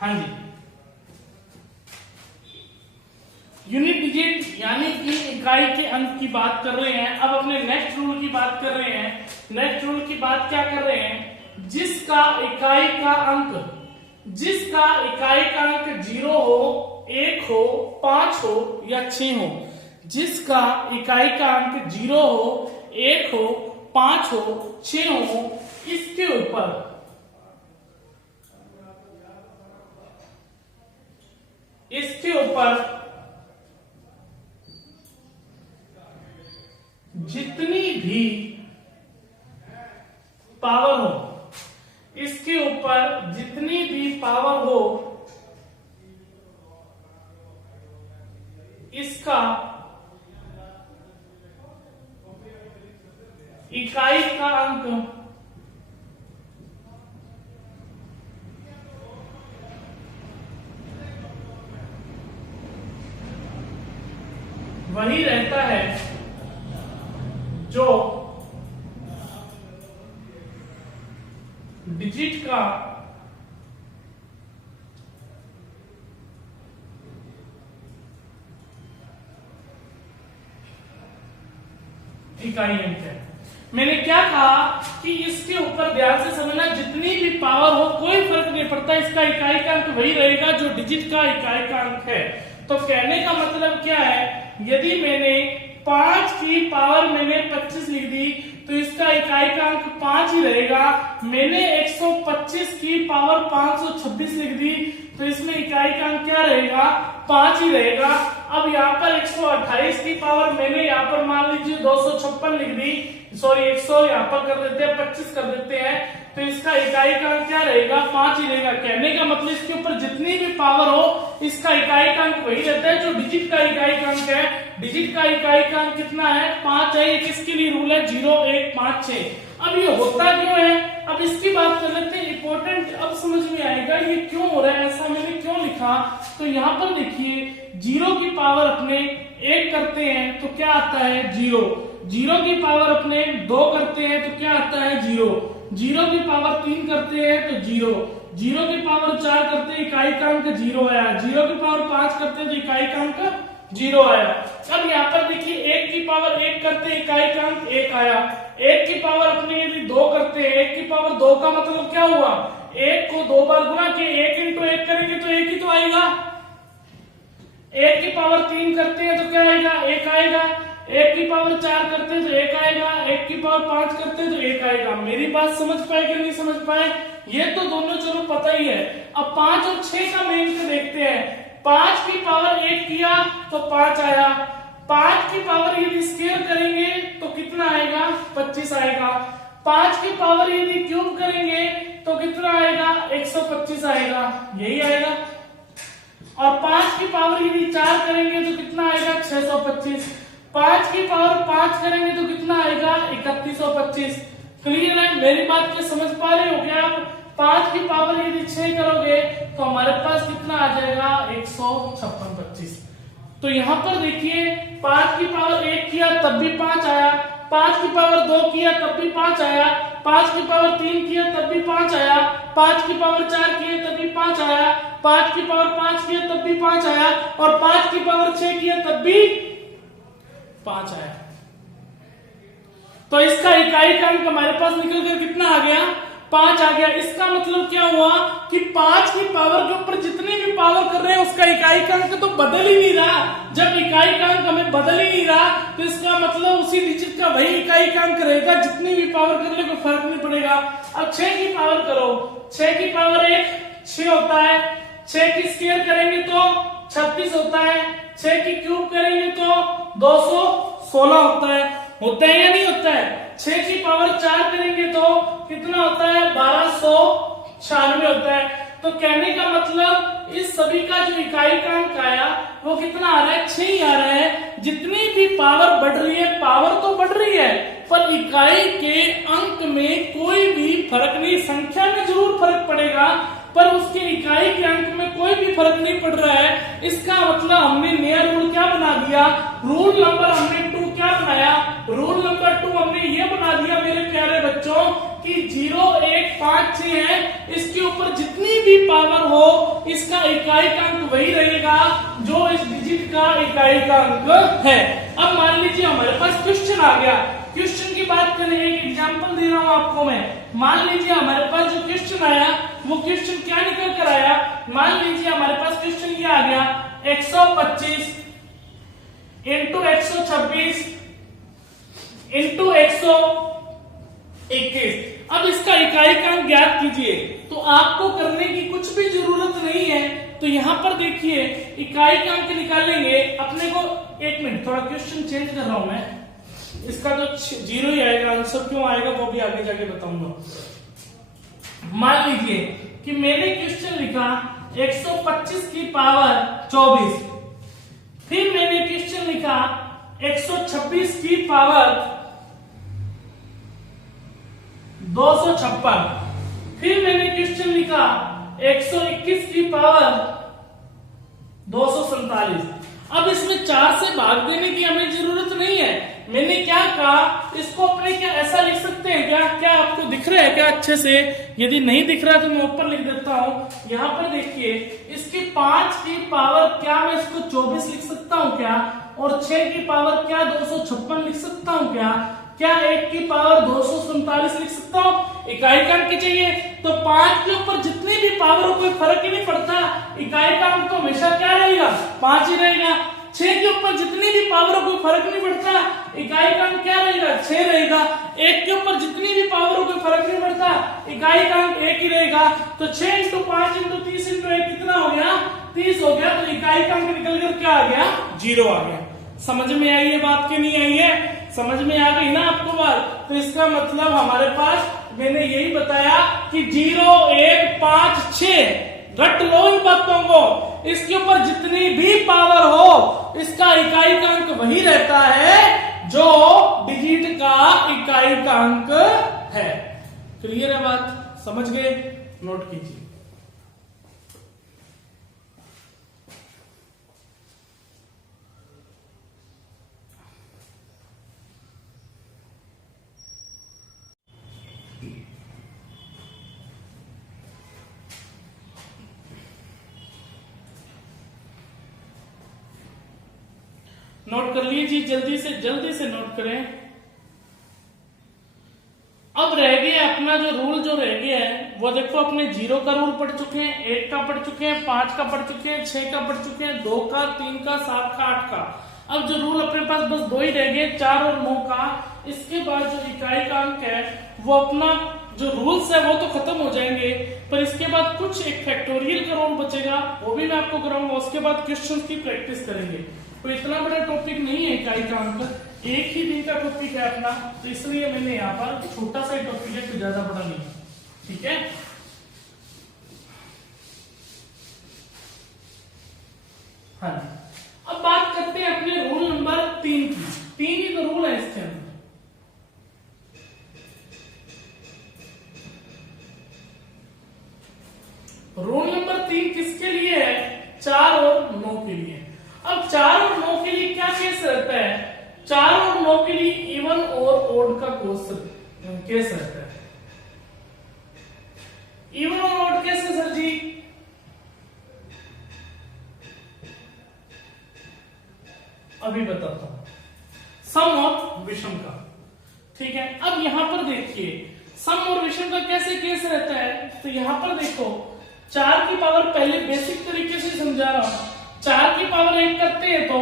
हाँ जी, यूनिट डिजिट यानी कि इकाई के अंक की बात कर रहे हैं। अब अपने नेक्स्ट रूल की बात कर रहे हैं। नेक्स्ट रूल की बात क्या कर रहे हैं? जिसका इकाई का अंक 0 हो, 1 हो, 5 हो या 6 हो, जिसका इकाई का अंक 0 हो, 1 हो, 5 हो, 6 हो, इसके ऊपर जितनी भी पावर हो, इसके ऊपर जितनी भी पावर हो, इसका इकाई का अंक वही रहता है जो डिजिट का इकाई अंक है। मैंने क्या कहा कि इसके ऊपर ध्यान से समझना, जितनी भी पावर हो कोई फर्क नहीं पड़ता, इसका इकाई का अंक वही रहेगा जो डिजिट का इकाई का अंक है। तो कहने का मतलब क्या है, यदि मैंने 5 की पावर मैंने 25 लिख दी तो इसका इकाई का अंक 5 ही रहेगा। मैंने 125 की पावर 526 लिख दी तो इसमें इकाई का अंक क्या रहेगा, 5 ही रहेगा। अब यहाँ पर 128 की पावर मैंने यहाँ पर मान लीजिए 256 लिख दी, सॉरी 100 यहाँ पर कर देते हैं, 25 कर देते हैं, तो इसका इकाई का अंक क्या रहेगा, 5 ही रहेगा। कहने का मतलब इसके ऊपर जितनी भी पावर हो इसका इकाई का अंक वही रहता है जो डिजिट का इकाई का अंक है। डिजिट का इकाई का अंक कितना है, 5 है। ये किसके लिए रूल है, 0 1 5 6। अब ये होता क्यों है, अब इसकी बात कर लेते हैं। इंपॉर्टेंट अब समझ में आएगा ये क्यों हो रहा है, ऐसा मैंने क्यों लिखा। तो यहाँ पर देखिए 0 की पावर अपने 1 करते हैं तो क्या आता है 0, 0 की पावर अपने 2 करते हैं तो क्या आता है 0, 0 की पावर 3 करते हैं तो 0, 0 की पावर 4 करते हैं इकाई का अंक 0 आया, 0 की पावर 5 करते हैं तो इकाई का अंक 0 आया। अब यहाँ पर देखिए 1 की पावर 1 करते हैं इकाई का अंक 1 आया, 1 की पावर अपने यदि 2 करते हैं, 1 की पावर 2 का मतलब क्या हुआ, 1 को 2 बार गुणा किए, 1 इंटू 1 करेंगे तो 1 ही तो आएगा। 1 की पावर 3 करते हैं तो क्या आएगा, 1 आएगा। 1 की पावर 4 करते हैं तो 1 आएगा, 1 की पावर 5 करते हैं तो 1 आएगा। मेरी बात समझ पाए कि नहीं समझ पाए, ये तो दोनों चलो पता ही है। अब 5 और 6 का मेन से देखते हैं। 5 की पावर 1 किया तो 5 आया, 5 की पावर यदि स्क्वायर करेंगे तो कितना आएगा, 25 आएगा। 5 की पावर यदि क्यूब करेंगे तो कितना आएगा, 125 आएगा, यही आएगा। और 5 की पावर यदि 4 करेंगे तो कितना आएगा, 625। 5 की पावर 5 करेंगे तो कितना आएगा, 3125। क्लियर है, मेरी बात को समझ पा रहे हो क्या आप। 5 की पावर यदि 6 करोगे तो हमारे पास कितना आ जाएगा, 15625। तो यहाँ पर देखिए 5 की पावर 1 किया तब भी 5 आया, 5 की पावर 2 किया तब भी 5 आया, 5 की पावर 3 किया तब भी 5 आया, 5 की पावर 4 किया तब भी 5 आया, 5 की पावर 5 किया तब भी 5 आया, और 5 की पावर 6 किया तब भी 5 आया। तो इसका इकाई का अंक हमारे पास निकल कर कितना आ गया, 5 आ गया। इसका मतलब क्या हुआ कि 5 की पावर के ऊपर जितनी भी पावर कर रहे हैं उसका इकाई का अंक तो बदल ही नहीं रहा। जब इकाई का अंक हमें बदल ही नहीं रहा तो इसका मतलब उसी डिजिट का वही इकाई का अंक रहेगा, जितनी भी पावर कर ले कोई फर्क नहीं पड़ेगा। अब 6 की पावर करो, 6 की पावर 1 6 होता है, 6 की स्क्वायर करेंगे तो 36 होता है, 6 की क्यूब करेंगे तो 216 होता है या नहीं होता है। 6 की पावर 4 करेंगे तो कितना होता है, 1296 होता है। तो कहने का मतलब इस सभी का जो इकाई का अंक आया वो कितना आ रहा है, 6 ही आ रहा है। जितनी भी पावर बढ़ रही है, पावर तो बढ़ रही है पर इकाई के अंक में कोई भी फर्क नहीं, संख्या में जरूर फर्क पड़ेगा पर उसके इकाई के अंक में कोई भी फर्क नहीं पड़ रहा है। इसका मतलब हमने नया रूल क्या बना दिया, रूल नंबर हमने 2 क्या बनाया, रूल नंबर 2 हमने ये बना दिया मेरे प्यारे बच्चों कि 0 1 5 6 है, इसके ऊपर जितनी भी पावर हो इसका इकाई का अंक वही रहेगा जो इस डिजिट का इकाई का अंक है। अब मान लीजिए हमारे पास क्वेश्चन आ गया, क्वेश्चन की बात करें, एक एग्जांपल दे रहा हूं आपको मैं। मान लीजिए हमारे पास जो क्वेश्चन आया वो क्वेश्चन क्या निकल कर आया, मान लीजिए हमारे पास क्वेश्चन ये आ गया 125 इंटू 126 इंटू 121। अब इसका इकाई का अंक ज्ञात कीजिए। तो आपको करने की कुछ भी जरूरत नहीं है। तो यहाँ पर देखिए इकाई का अंक निकालेंगे अपने को, एक मिनट थोड़ा क्वेश्चन चेंज कर रहा हूं मैं, इसका तो 0 ही आएगा, आंसर क्यों आएगा वो भी आगे जाके बताऊंगा। मान लीजिए कि मैंने क्वेश्चन लिखा 125 की पावर 24, फिर मैंने क्वेश्चन लिखा 126 की पावर 256, फिर मैंने क्वेश्चन लिखा 121 की पावर 247। अब इसमें 4 से भाग देने की हमें जरूरत नहीं है, मैंने क्या कहा, इसको अपने क्या ऐसा लिख सकते हैं क्या? क्या आपको दिख रहा है क्या अच्छे से? यदि नहीं दिख रहा तो मैं ऊपर लिख देता हूं। यहाँ पर देखिए, इसकी 5 की पावर क्या मैं इसको 24 लिख सकता हूँ क्या? और 6 की पावर क्या 256 लिख सकता हूँ क्या? क्या 1 की पावर 247 लिख सकता हूँ? इकाई का अंक चाहिए तो 5 के ऊपर जितनी भी पावर हो कोई फर्क ही नहीं पड़ता, इकाई का अंक तो हमेशा क्या रहेगा? 5 ही रहेगा। 6 के ऊपर जितनी भी पावर हो कोई फर्क नहीं पड़ता, इकाई का अंक क्या रहेगा? 6 रहेगा। 1 के ऊपर जितनी भी पावर हो कोई फर्क नहीं पड़ता, इकाई का अंक 1 ही रहेगा। तो 6 × 5 × 30 × 1 कितना हो गया? 30 हो गया। तो इकाई का अंक निकल कर क्या आ गया? 0 आ गया। समझ में आई है बात की नहीं आई है? समझ में आ गई ना आपको बात? तो इसका मतलब हमारे पास मैंने यही बताया कि 0 1 5 6 घट लो इन बातों को, इसके ऊपर जितनी भी पावर हो इसका इकाई का अंक वही रहता है जो डिजिट का इकाई का अंक है। क्लियर है बात? समझ गए? नोट कीजिए। नोट कर लीजिए, जल्दी से नोट करें। अब रह गया अपना जो रूल जो रह गया है वो देखो, अपने 0 का रूल पढ़ चुके हैं, 1 का पढ़ चुके हैं, 5 का पढ़ चुके हैं, 6 का पढ़ चुके हैं, 2 का, 3 का, 7 का, 8 का। अब जो रूल अपने पास बस 2 ही रह गए, 4 और 9 का। इसके बाद जो इकाई का अंक है वो अपना जो रूल्स है वो तो खत्म हो जाएंगे, पर इसके बाद कुछ एक फैक्टोरियल का रूल बचेगा, वो भी मैं आपको कराऊंगा। उसके बाद क्वेश्चंस की प्रैक्टिस करेंगे। तो इतना बड़ा टॉपिक नहीं है इकाई का अंक, एक ही दिन का टॉपिक है अपना, तो इसलिए मैंने यहाँ पर छोटा सा टॉपिक है, कोई ज्यादा बड़ा नहीं। ठीक है, हाँ। अब बात करते हैं अपने रूल नंबर 3 की। 3 ही तो रूल है इसके अंदर। रूल नंबर 3 किसके लिए है? 4 और 9 के लिए। अब 4 और 9 के लिए क्या केस रहता है? 4 और 9 के लिए इवन और ओड का केस रहता है। इवन और ओड कैसे सर जी? अभी बताता हूं। सम और विषम का, ठीक है। अब यहां पर देखिए, सम और विषम का कैसे केस रहता है? तो यहां पर देखो, 4 की पावर पहले बेसिक तरीके से समझा रहा हूं। 4 की पावर 1 करते हैं तो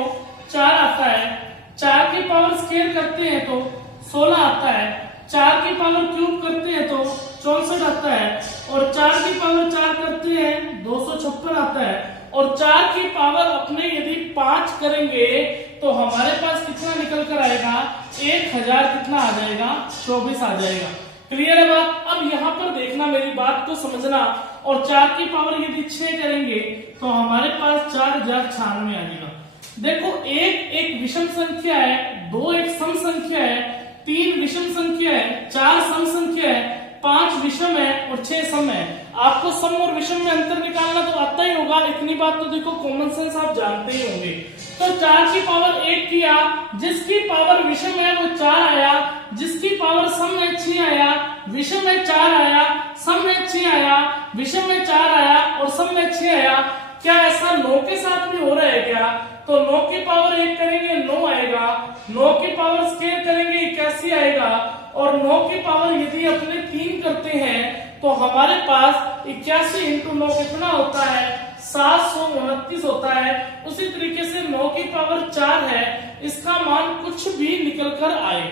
4 आता है, 4 की पावर स्क्वायर करते हैं तो 16 आता है, 4 की पावर क्यूब करते हैं तो 64 आता है, और 4 की पावर 4 करते हैं 256 आता है, और 4 की पावर अपने यदि 5 करेंगे तो हमारे पास कितना निकल कर आएगा? 1000 कितना आ जाएगा? 24 आ जाएगा। क्लियर है बात? अब यहाँ पर देखना, मेरी बात को समझना। और 4 की पावर यदि 6 करेंगे तो हमारे पास 4096 आ जाएगा। देखो, एक विषम संख्या है, 2 एक सम संख्या है, 3 विषम संख्या है, 4 सम संख्या है, 5 विषम है और 6 सम है। आपको सम और विषम में अंतर निकालना तो आता ही होगा, इतनी बात तो देखो कॉमन सेंस आप जानते ही होंगे। तो 4 की पावर 1 किया, जिसकी पावर विषम है वो 4 आया, जिसकी पावर सम में 6 आया, विषम में 4 आया, सम में 6 आया, विषम में 4 आया और सम में 6 आया। क्या ऐसा 9 के साथ भी हो रहा है क्या? तो 9 की पावर 1 करेंगे 9 आएगा, 9 की पावर स्क्वायर करेंगे 81 आएगा, और 9 की पावर यदि अपने 3 करते हैं तो हमारे पास 81 इंटू 9 कितना होता है? 729 होता है। उसी तरीके से 9 की पावर 4 है, इसका मान कुछ भी निकल कर आए,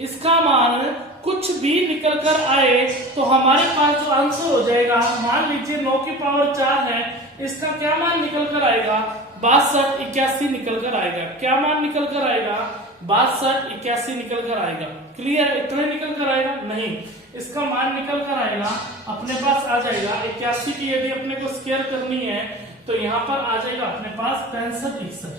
इसका मान कुछ भी निकल कर आए तो हमारे पास जो आंसर हो जाएगा, मान लीजिए 9 की पावर 4 है, इसका क्या मान निकल कर आएगा? 62 81 निकल कर आएगा। क्या मान निकल कर आएगा? 62 81 निकल कर आएगा। क्लियर? इतने निकल कर आएगा नहीं, इसका मान निकल कर आएगा, अपने पास आ जाएगा 81 की यदि अपने को स्क्वायर करनी है तो यहाँ पर आ जाएगा अपने पास 65 61।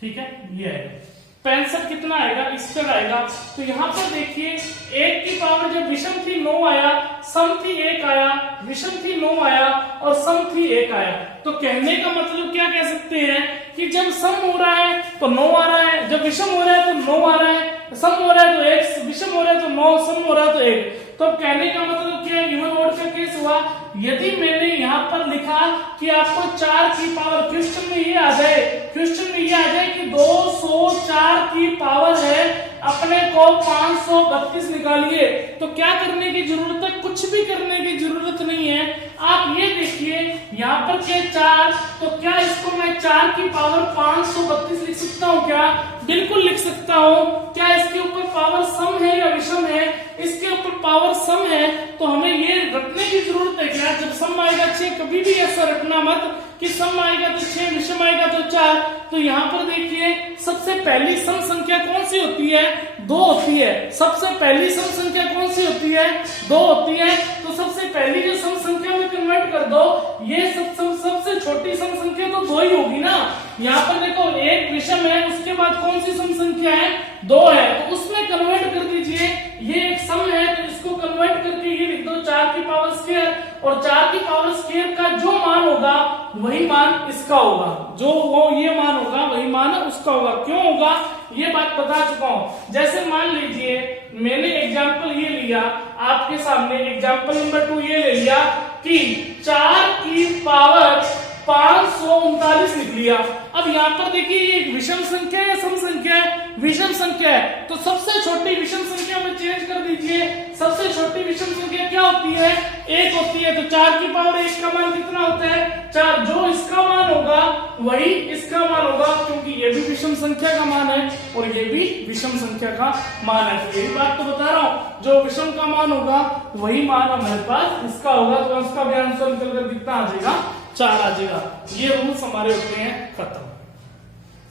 ठीक है, ये है 65 कितना आएगा? इस पर आएगा। तो यहाँ पर देखिए, 1 की पावर जब विषम थी 9 आया, सम थी 1 आया, विषम थी 9 आया और सम थी 1 आया। तो कहने का मतलब क्या कह सकते हैं कि जब सम हो रहा है तो तो 9 आ रहा है, जब विषम हो रहा है तो 9 आ रहा है, सम हो रहा है तो 1, विषम हो रहा है तो 9, सम हो रहा है तो 1। तो अब कहने का मतलब क्या है, इवन ऑड का केस हुआ। यदि मैंने यहाँ पर लिखा कि आपको 4 की पावर, क्वेश्चन में ये आ जाए, क्वेश्चन में ये आ जाए कि 204 की पावर है, अपने को 532 निकालिए, तो क्या करने की जरूरत है, कुछ भी करने की जरूरत नहीं है। आप ये देखिए यहाँ पर क्या 4, तो क्या इसको मैं 4 की पावर 532 लिख सकता हूँ क्या? बिल्कुल लिख सकता हूँ। क्या इसके ऊपर पावर सम है या विषम है? इसके ऊपर पावर सम है, तो हमें ये रखने की जरूरत है क्या? जब सम आएगा 6, कभी भी ऐसा रखना मत कि सम आएगा तो 6, विषम आएगा तो 4। तो यहाँ पर देखिए सबसे पहली सम संख्या कौन सी होती है? 2 होती है। सबसे पहली सम संख्या कौन सी होती है? 2 होती है। तो सबसे पहली जो सम संख्या में कन्वर्ट कर दो, ये सबसे छोटी सम संख्या तो 2 ही होगी ना। यहाँ पर देखो 1 विषम है, उसके बाद कौन सी सम संख्या है? 2 है, तो उसमें कन्वर्ट कर दीजिए। ये एक सम है तो इसको कन्वर्ट करके ये लिख दो 4 की पावर स्क्वायर, और 4 की पावर स्क्वायर का जो मान होगा वही मान इसका होगा, जो वो ये मान होगा वही मान उसका होगा। क्यों होगा ये बात बता चुका हूं। जैसे मान लीजिए मैंने एग्जांपल ये लिया आपके सामने, एग्जांपल नंबर 2 ये ले लिया कि 4 की पावर 539 लिख लिया। अब यहाँ पर देखिए ये विषम संख्या है या सम संख्या है? विषम संख्या है, तो सबसे छोटी विषम संख्या में चेंज कर दीजिए। सबसे छोटी विषम संख्या क्या होती है? 1 होती है। तो 4 की पावर 1 का मान कितना होता है? 4। जो इसका मान होगा वही इसका मान होगा, क्योंकि ये भी विषम संख्या का मान है और ये भी विषम संख्या का मान है। तो यही बात तो बता रहा हूं, जो विषम का मान होगा वही मान हमारे पास इसका होगा। तो उसका भी आंसर निकल कर कितना आ जाएगा? 4 आ जाएगा। ये रूल्स हमारे होते हैं खत्म।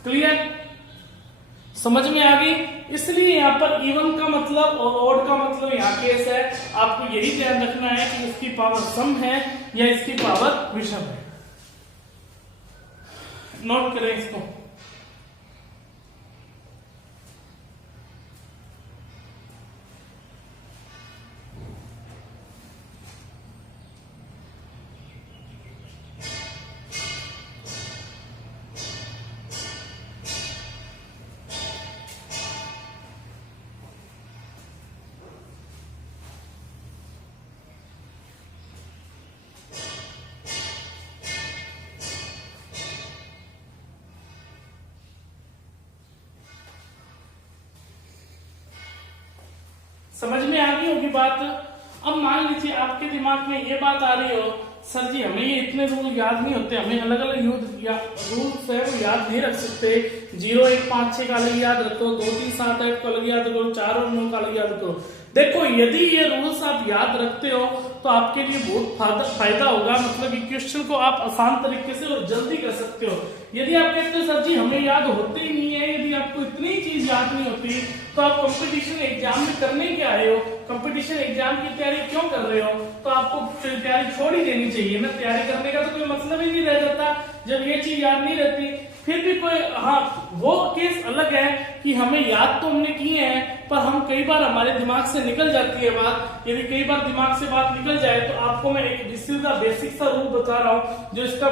क्लियर? समझ में आ गई? इसलिए यहाँ पर इवन का मतलब और ऑड का मतलब यहाँ केस है। आपको यही ध्यान रखना है कि इसकी पावर सम है या इसकी पावर विषम है। नोट करें इसको। समझ में आ गई होगी बात। अब मान लीजिए आपके दिमाग में ये बात आ रही हो, सर जी हमें ये इतने रूल याद नहीं होते, हमें अलग अलग रूल्स है वो याद नहीं रख सकते। 0, 1, 5, 6 का अलग याद रखो, 2, 3, 7, 8 का अलग याद रखो, 4 और 9 का अलग याद रखो। देखो यदि ये रूल्स आप याद रखते हो तो आपके लिए बहुत फायदा होगा, मतलब कि क्वेश्चन को आप आसान तरीके से और जल्दी कर सकते हो। यदि आप कहते हो सर जी हमें याद होते ही नहीं है, यदि आपको इतनी चीज याद नहीं होती तो आप कंपटीशन एग्जाम में करने क्या आए हो? कंपटीशन एग्जाम की तैयारी क्यों कर रहे हो? तो आपको तैयारी छोड़ ही देनी चाहिए ना। तैयारी करने का तो कोई मतलब ही नहीं रह जाता जब ये चीज याद नहीं रहती। फिर भी कोई, हाँ वो केस अलग है कि हमें याद तो हमने किए हैं पर हम कई बार हमारे दिमाग से निकल जाती है बात। यदि कई बार दिमाग से बात निकल जाए तो आपको मैं एक सीधा बेसिक सा रूल बता रहा हूं जो इसका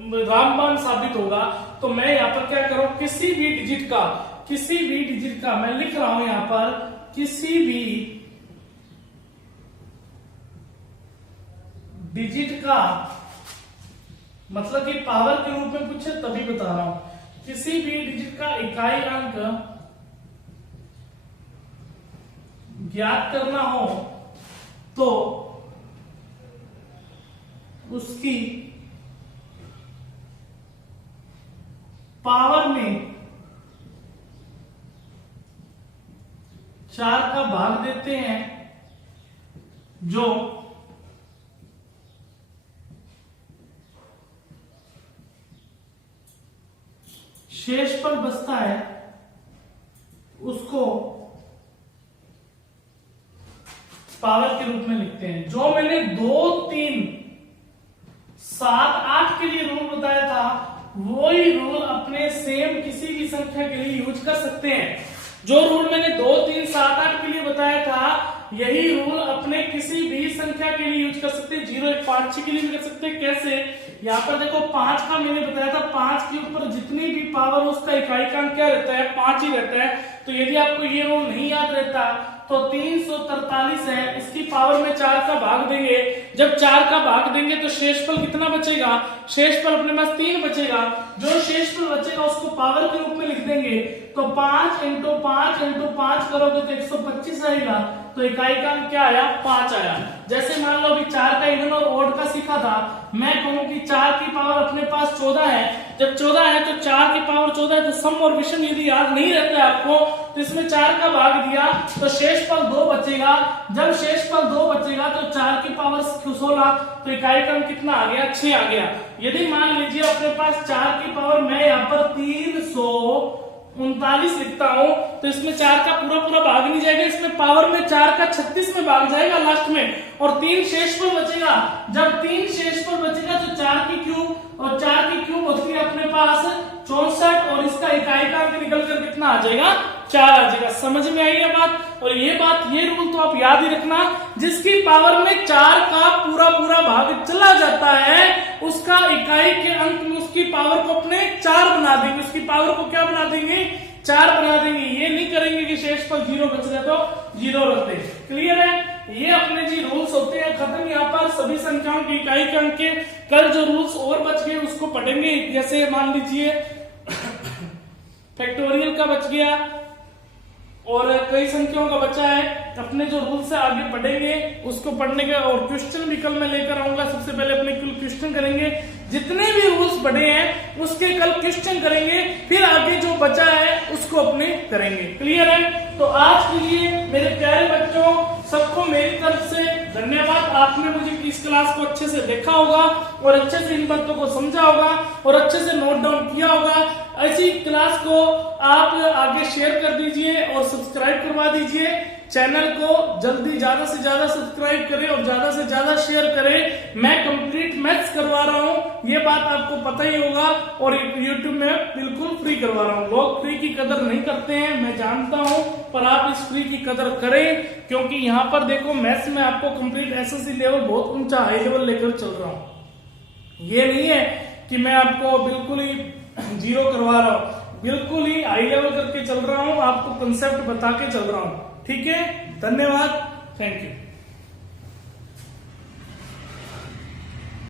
रामबाण साबित होगा। तो मैं यहाँ पर क्या करूं, किसी भी डिजिट का मैं लिख रहा हूं यहाँ पर, किसी भी डिजिट का मतलब कि पावर के रूप में पूछे तभी बता रहा हूं। किसी भी डिजिट का इकाई अंक ज्ञात करना हो तो उसकी पावर में 4 का भाग देते हैं, जो शेष पर बचता है उसको पावर के रूप में लिखते हैं। जो मैंने 2, 3, 7, 8 के लिए रूल बताया था वही रूल अपने सेम किसी भी संख्या के लिए यूज कर सकते हैं। जो रूल मैंने 2, 3, 7, 8 के लिए बताया था यही रूल अपने किसी भी संख्या के लिए यूज कर सकते हैं। 0, 1, 5, 6 के लिए भी कर सकते हैं। कैसे? यहाँ पर देखो 5 का मैंने बताया था, 5 के ऊपर जितनी भी पावर उसका इकाईकांक क्या रहता है, 5 ही रहता है। तो यदि आपको ये रूल नहीं याद रहता तो 343 है, इसकी पावर में 4 का भाग देंगे। जब 4 का भाग देंगे तो शेषफल कितना बचेगा, शेषफल अपने पास 3 बचेगा। जो शेषफल बचेगा उसको पावर के रूप में लिख देंगे। तो 5 इंटू 5 इंटू 5 करोगे तो 125 आएगा। तो इकाईकांक क्या आया, 5 आया। जैसे मान लो अभी 4 का इवन और ओड का सीखा था, मैं कहूं कि 4 की पावर अपने पास 14 है। जब 14 है तो 4 की पावर 14 है, तो सम और विषम यदि याद नहीं रहता है आपको तो इसमें 4 का भाग दिया तो शेषफल 2 बचेगा। जब शेषफल 2 बचेगा तो 4 की पावर 16, तो इकाईकांक कितना आ गया, 6 आ गया। यदि मान लीजिए अपने पास 4 की पावर मैं यहाँ पर 339 लिखता हूं तो इसमें 4 का पूरा पूरा भाग नहीं जाएगा, इसमें पावर में 4 का 36 में भाग जाएगा लास्ट में, और 3 शेषफल बचेगा। जब 3 शेषफल बचेगा तो 4 की क्यूब, और 4 की क्यूब होती है अपने पास 64, और इसका इकाईकांक निकल कर कितना आ जाएगा, 4 आ जाएगा। समझ में आई है बात। और ये रूल तो आप याद ही रखना, जिसकी पावर में 4 का पूरा पूरा भाग चला जाता है उसका इकाई के अंत में उसकी पावर को अपने 4 बना देंगे, उसकी पावर को क्या बना देंगे, 4 बना देंगे। ये नहीं करेंगे कि शेषफल 0 बच रहा तो 0 रख दे। क्लियर है, ये अपने जी रूल्स होते हैं खत्म। यहाँ पर सभी संख्याओं की इकाईकांक के कल जो रूल्स और बच गए उसको पढ़ेंगे। जैसे मान लीजिए फैक्टोरियल का बच गया और कई संख्याओं का बचा है, अपने जो रूल से आगे पढ़ेंगे उसको पढ़ने के, और क्वेश्चन भी कल मैं लेकर आऊंगा। सबसे पहले अपने कुल क्वेश्चन करेंगे, जितने भी रूल्स पढ़े हैं उसके कल क्वेश्चन करेंगे, फिर आगे जो बचा है उसको अपने करेंगे। क्लियर है। तो आज के लिए मेरे प्यारे बच्चों सबको मेरी तरफ से धन्यवाद। आपने मुझे इस क्लास को अच्छे से देखा होगा और अच्छे से इन बातों को समझा होगा और अच्छे से नोट डाउन किया होगा। ऐसी क्लास को आप आगे शेयर कर दीजिए और सब्सक्राइब करवा दीजिए। चैनल को जल्दी ज्यादा से ज्यादा सब्सक्राइब करें और ज्यादा से ज्यादा शेयर करें। मैं कंप्लीट मैथ्स करवा रहा हूं, ये बात आपको पता ही होगा, और यूट्यूब में बिल्कुल फ्री करवा रहा हूं। लोग फ्री की कदर नहीं करते हैं, मैं जानता हूं, पर आप इस फ्री की कदर करें, क्योंकि यहाँ पर देखो मैथ्स में आपको कंप्लीट एसएससी लेवल बहुत ऊंचा हाई लेवल लेकर चल रहा हूं। ये नहीं है कि मैं आपको बिल्कुल ही 0 करवा रहा हूं, बिल्कुल ही हाई लेवल करके चल रहा हूं, आपको कंसेप्ट बता के चल रहा हूं। ठीक है, धन्यवाद, थैंक यू।